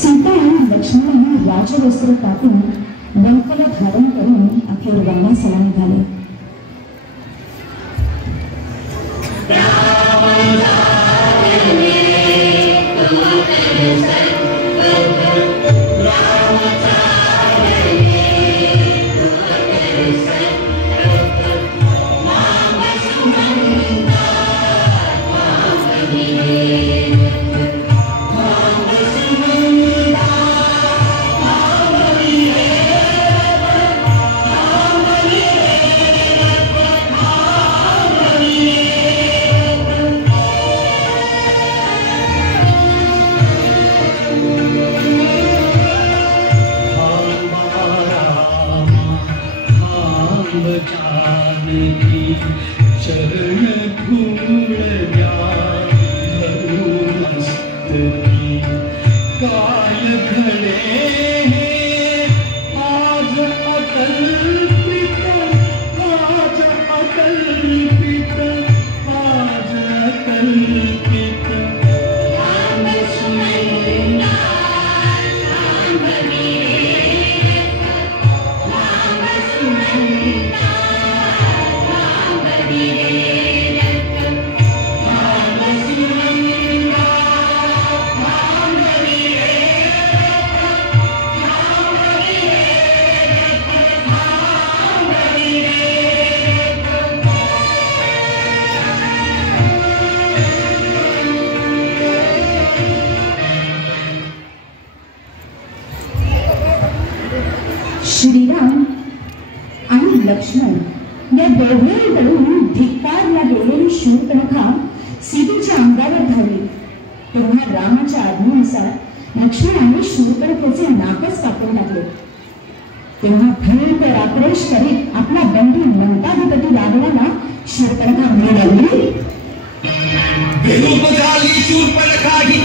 सीता आणि लक्ष्मणांनी राजवस्त्र टाकून लंकेला धारण करून अखेर वनवासाला निघाले. चरण धूल काल खड़े आज अकल्पित आज अकल्पित आज अकल्पित श्रीराम आणि लक्ष्मण या दोघांकडून धिक्कारला गेलेली शूर्पणखा सीतेच्या अंगावर धावली. तेव्हा रामाच्या आज्ञेनुसार लक्ष्मणाने शूर्पणखेचे नाकच कापून टाकले. तेव्हा भयंकर आक्रोश करीत आपला बंधू लंकाधिपती रावणाला शूर्पणखा म्हणू लागली. शूर्पणखा ही